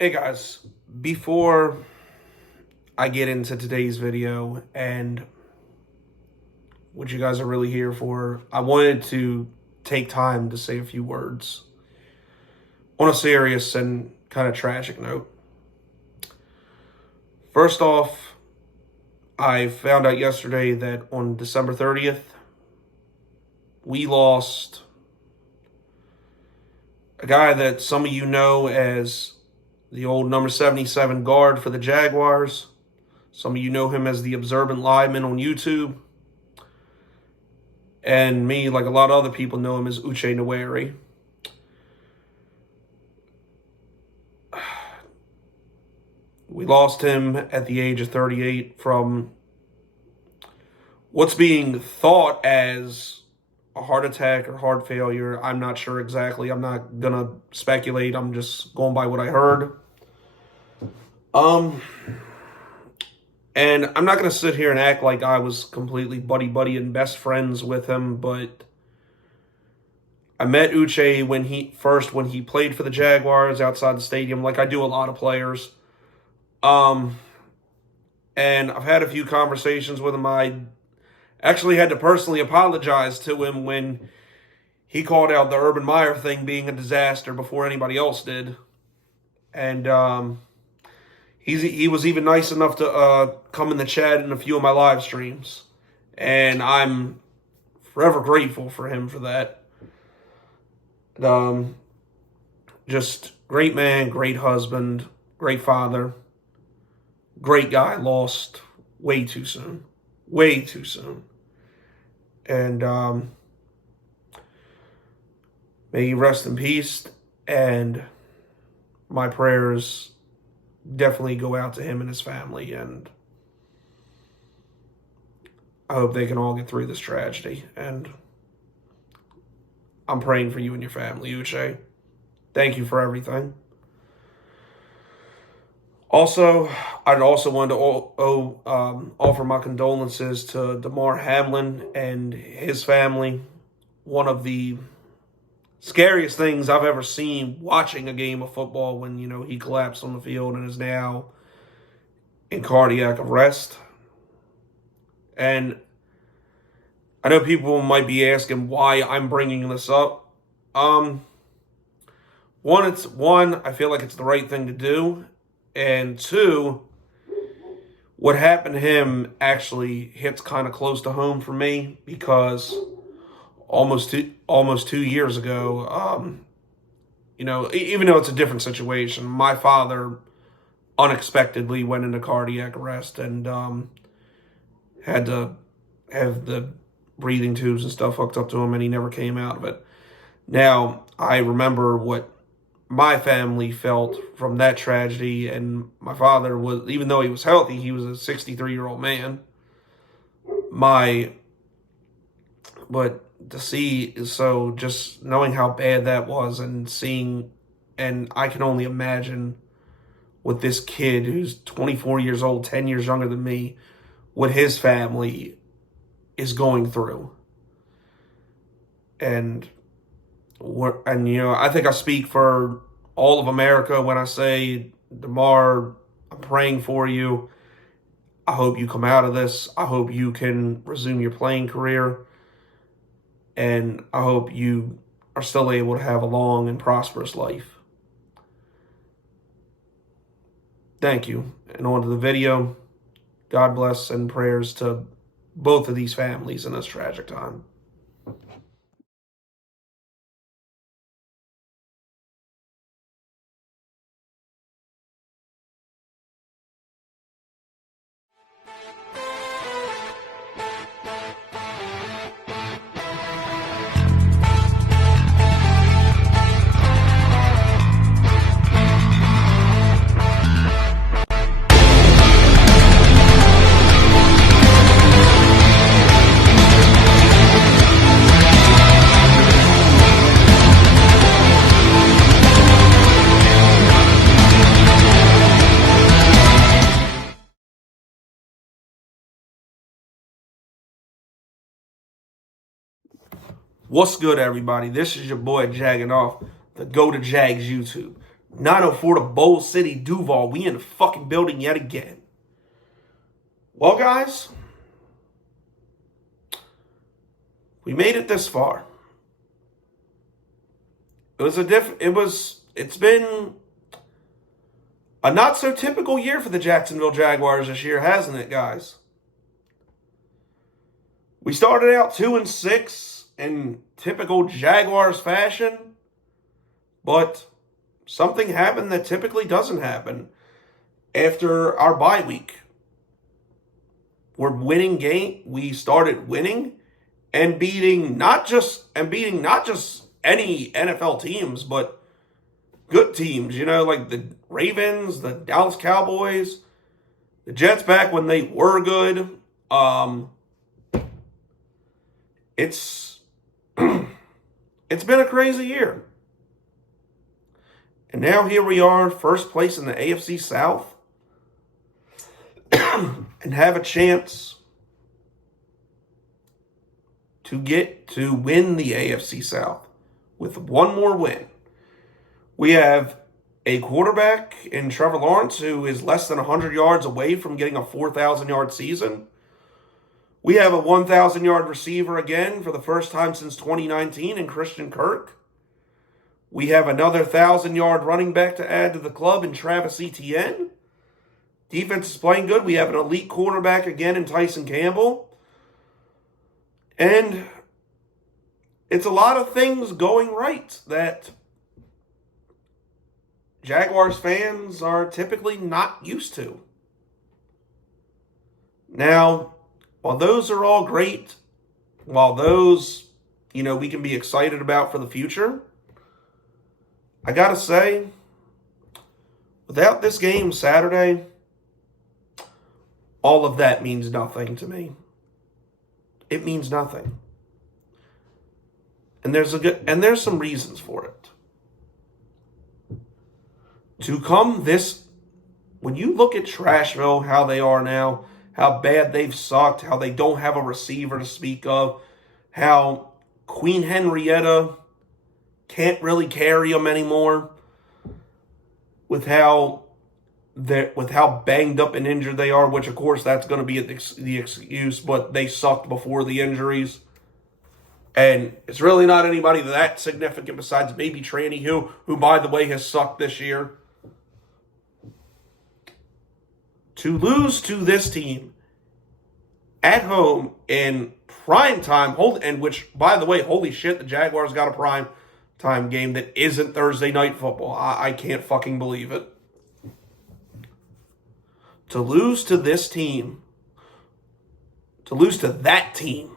Hey guys, before I get into today's video and what you guys are really here for, I wanted to take time to say a few words on a serious and kind of tragic note. First off, I found out yesterday that on December 30th, we lost a guy that some of you know as the old number 77 guard for the Jaguars. Some of you know him as the observant lineman on YouTube. And me, like a lot of other people, know him as Uche Nweri. We lost him at the age of 38 from what's being thought as a heart attack or heart failure. I'm not sure exactly. I'm not going to speculate. I'm just going by what I heard. And I'm not going to sit here and act like I was completely buddy and best friends with him, but I met Uche when he played for the Jaguars outside the stadium, like I do a lot of players. And I've had a few conversations with him. I actually had to personally apologize to him when he called out the Urban Meyer thing being a disaster before anybody else did. And he was even nice enough to come in the chat in a few of my live streams. And I'm forever grateful for him for that. Just great man, great husband, great father, great guy, lost way too soon. Way too soon. And may he rest in peace. And my prayers definitely go out to him and his family. And I hope they can all get through this tragedy. And I'm praying for you and your family, Uche. Thank you for everything. Also, I'd also want to offer my condolences to Damar Hamlin and his family. One of the scariest things I've ever seen watching a game of football when, he collapsed on the field and is now in cardiac arrest. And I know people might be asking why I'm bringing this up. One, I feel like it's the right thing to do. And two, what happened to him actually hits kind of close to home for me because almost 2 years ago, even though it's a different situation, my father unexpectedly went into cardiac arrest and had to have the breathing tubes and stuff hooked up to him, and he never came out of it. Now, I remember what my family felt from that tragedy, and my father was, even though he was healthy, he was a 63-year-old man. But to see, so just knowing how bad that was and seeing, and I can only imagine with this kid who's 24 years old, 10 years younger than me, what his family is going through. And I think I speak for all of America when I say, Damar, I'm praying for you. I hope you come out of this. I hope you can resume your playing career. And I hope you are still able to have a long and prosperous life. Thank you. And on to the video. God bless and prayers to both of these families in this tragic time. What's good, everybody? This is your boy Jagging Off, the Go to Jags YouTube. 904 to Bowl City, Duval. We in the fucking building yet again. Well, guys, we made it this far. It's been a not so typical year for the Jacksonville Jaguars this year, hasn't it, guys? We started out 2-6 in typical Jaguars fashion, but something happened that typically doesn't happen after our bye week. We started winning and beating not just any NFL teams, but good teams, like the Ravens, the Dallas Cowboys, the Jets back when they were good. It's been a crazy year. And now here we are, first place in the AFC South, and have a chance to win the AFC South with one more win. We have a quarterback in Trevor Lawrence who is less than 100 yards away from getting a 4,000-yard season. We have a 1,000-yard receiver again for the first time since 2019 in Christian Kirk. We have another 1,000-yard running back to add to the club in Travis Etienne. Defense is playing good. We have an elite quarterback again in Tyson Campbell. And it's a lot of things going right that Jaguars fans are typically not used to. Now, while those are all great, while those, we can be excited about for the future, I gotta say, without this game Saturday, all of that means nothing to me. It means nothing. And there's some reasons for it. When you look at Trashville, how they are now, how bad they've sucked, how they don't have a receiver to speak of, how Queen Henrietta can't really carry them anymore, with how banged up and injured they are, which of course that's going to be the excuse, but they sucked before the injuries. And it's really not anybody that significant besides maybe Tranny, who by the way has sucked this year. To lose to this team at home in prime time, and which, by the way, holy shit, the Jaguars got a prime time game that isn't Thursday night football. I can't fucking believe it. To lose to this team, to lose to that team,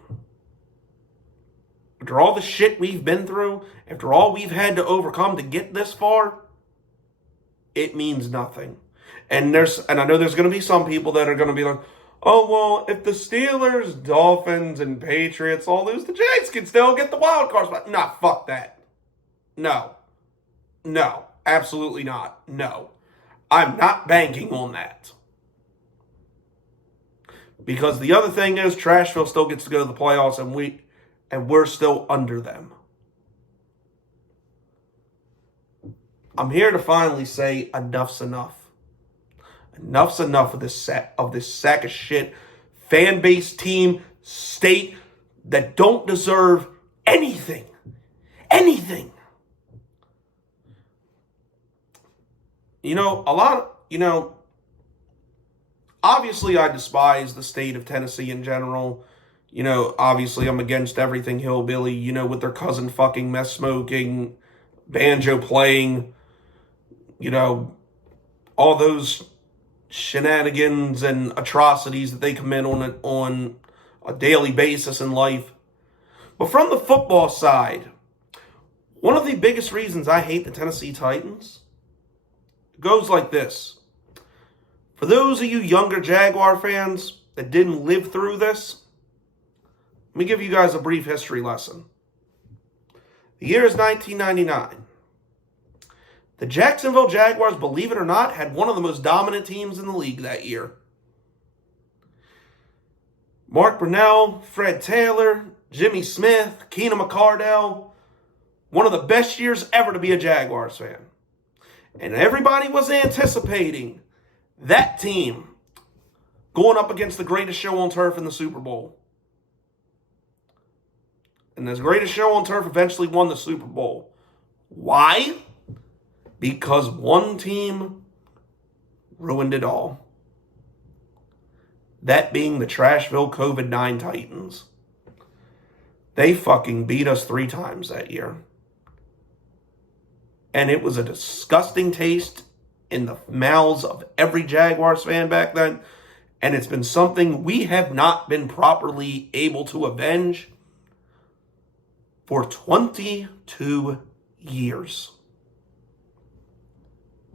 after all the shit we've been through, after all we've had to overcome to get this far, it means nothing. And I know there's going to be some people that are going to be like, oh, well, if the Steelers, Dolphins, and Patriots all lose, the Jags can still get the wild card spot. Nah, fuck that. No, absolutely not. No, I'm not banking on that. Because the other thing is, Trashville still gets to go to the playoffs, and we're still under them. I'm here to finally say enough's enough. Enough's enough of this sack of shit fan base, team, state that don't deserve anything. Anything. Obviously I despise the state of Tennessee in general. Obviously I'm against everything hillbilly, with their cousin fucking, meth smoking, banjo playing, all those shenanigans and atrocities that they commit on a daily basis in life. But from the football side, one of the biggest reasons I hate the Tennessee Titans goes like this. For those of you younger Jaguar fans that didn't live through this, let me give you guys a brief history lesson. The year is 1999. The Jacksonville Jaguars, believe it or not, had one of the most dominant teams in the league that year. Mark Brunell, Fred Taylor, Jimmy Smith, Keenan McCardell. One of the best years ever to be a Jaguars fan. And everybody was anticipating that team going up against the greatest show on turf in the Super Bowl. And this greatest show on turf eventually won the Super Bowl. Why? Because one team ruined it all. That being the Trashville COVID-9 Titans. They fucking beat us 3 times that year. And it was a disgusting taste in the mouths of every Jaguars fan back then. And it's been something we have not been properly able to avenge for 22 years.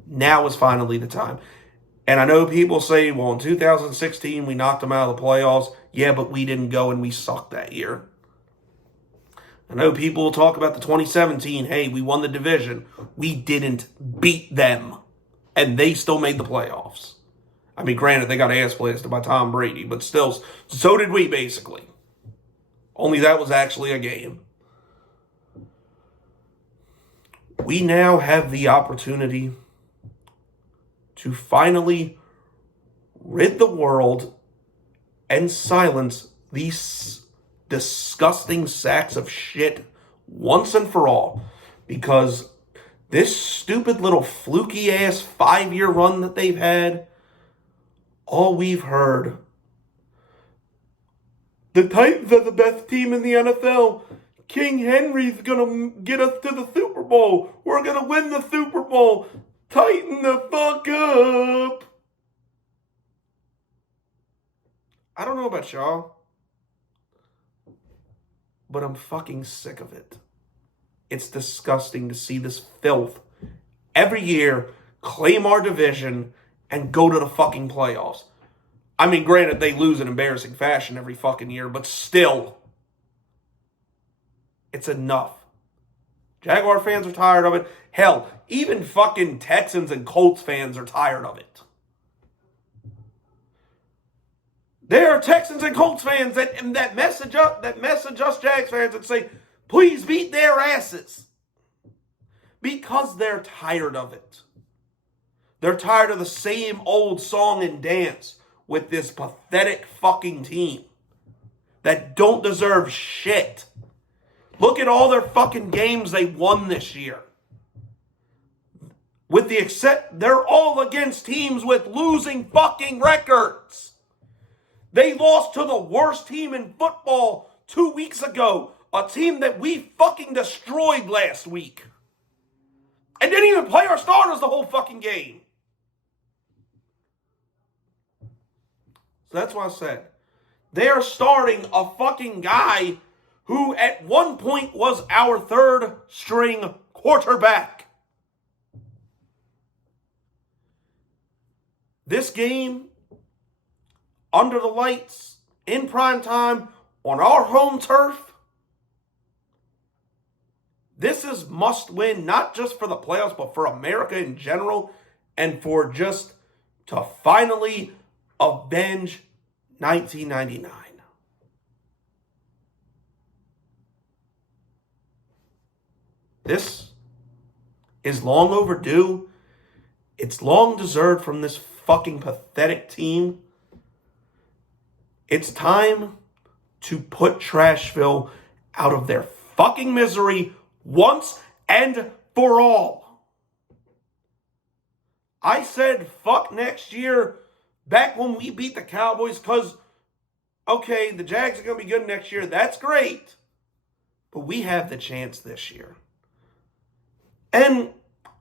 Now is finally the time. And I know people say, well, in 2016, we knocked them out of the playoffs. Yeah, but we didn't go and we sucked that year. I know people will talk about the 2017, hey, we won the division. We didn't beat them. And they still made the playoffs. I mean, granted, they got ass blasted by Tom Brady, but still, so did we, basically. Only that was actually a game. We now have the opportunity to finally rid the world and silence these disgusting sacks of shit once and for all. Because this stupid little fluky ass 5-year run that they've had, all we've heard, the Titans are the best team in the NFL. King Henry's gonna get us to the Super Bowl. We're gonna win the Super Bowl. Tighten the fuck up. I don't know about y'all, but I'm fucking sick of it. It's disgusting to see this filth every year claim our division and go to the fucking playoffs. I mean, granted, they lose in embarrassing fashion every fucking year, but still, it's enough. Jaguar fans are tired of it. Hell, even fucking Texans and Colts fans are tired of it. There are Texans and Colts fans that message us Jags fans and say, please beat their asses. Because they're tired of it. They're tired of the same old song and dance with this pathetic fucking team that don't deserve shit. Look at all their fucking games they won this year. With the except, they're all against teams with losing fucking records. They lost to the worst team in football 2 weeks ago. A team that we fucking destroyed last week. And didn't even play our starters the whole fucking game. So that's why I said, they are starting a fucking guy who at one point was our third string quarterback. This game, under the lights, in prime time, on our home turf, this is must win, not just for the playoffs, but for America in general, and for just to finally avenge 1999. This is long overdue. It's long deserved from this fucking pathetic team. It's time to put Trashville out of their fucking misery once and for all. I said fuck next year back when we beat the Cowboys because, okay, the Jags are going to be good next year. That's great. But we have the chance this year. And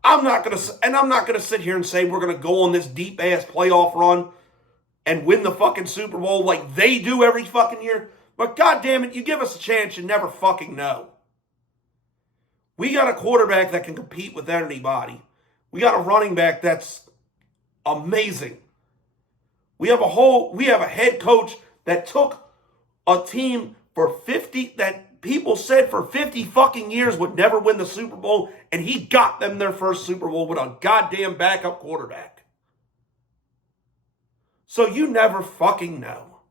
I'm not going to sit here and say we're going to go on this deep ass playoff run and win the fucking Super Bowl like they do every fucking year. But goddamn it, you give us a chance, you never fucking know. We got a quarterback that can compete with anybody. We got a running back that's amazing. We have a head coach that took a team for 50 that people said for 50 fucking years would never win the Super Bowl, and he got them their first Super Bowl with a goddamn backup quarterback. So you never fucking know.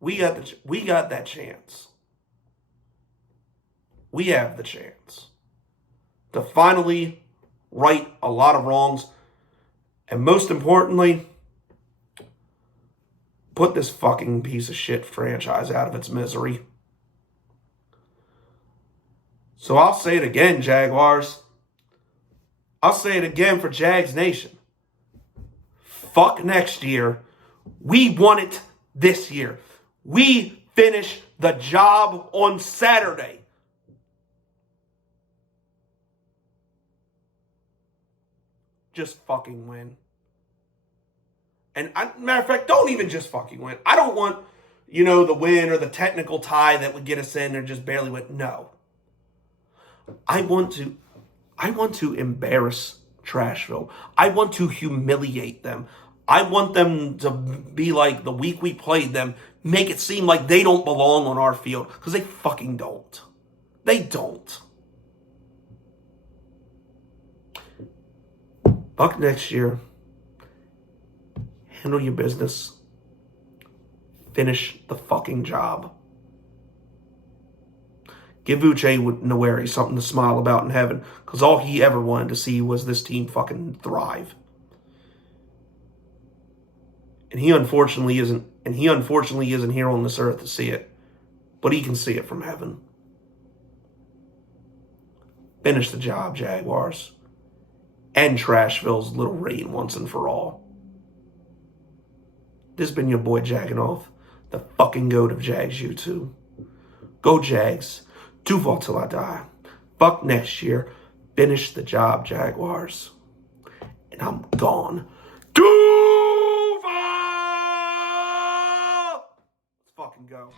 We got that chance. We have the chance. to finally right a lot of wrongs. And most importantly, put this fucking piece of shit franchise out of its misery. So I'll say it again, Jaguars. I'll say it again for Jags Nation. Fuck next year. We won it this year. We finish the job on Saturday. Just fucking win. And matter of fact, don't even just fucking win. I don't want, the win or the technical tie that would get us in or just barely win. No. I want to embarrass Trashville. I want to humiliate them. I want them to be like the week we played them, make it seem like they don't belong on our field, because they fucking don't. They don't. Buck next year. Handle your business. Finish the fucking job. Give Uche Nweri something to smile about in heaven, because all he ever wanted to see was this team fucking thrive. And he unfortunately isn't here on this earth to see it, but he can see it from heaven. Finish the job, Jaguars. End Trashville's little reign once and for all. This has been your boy Jagganoff, the fucking goat of Jags YouTube. Go Jags. Duval till I die. Fuck next year. Finish the job, Jaguars. And I'm gone. Duval! Let's fucking go.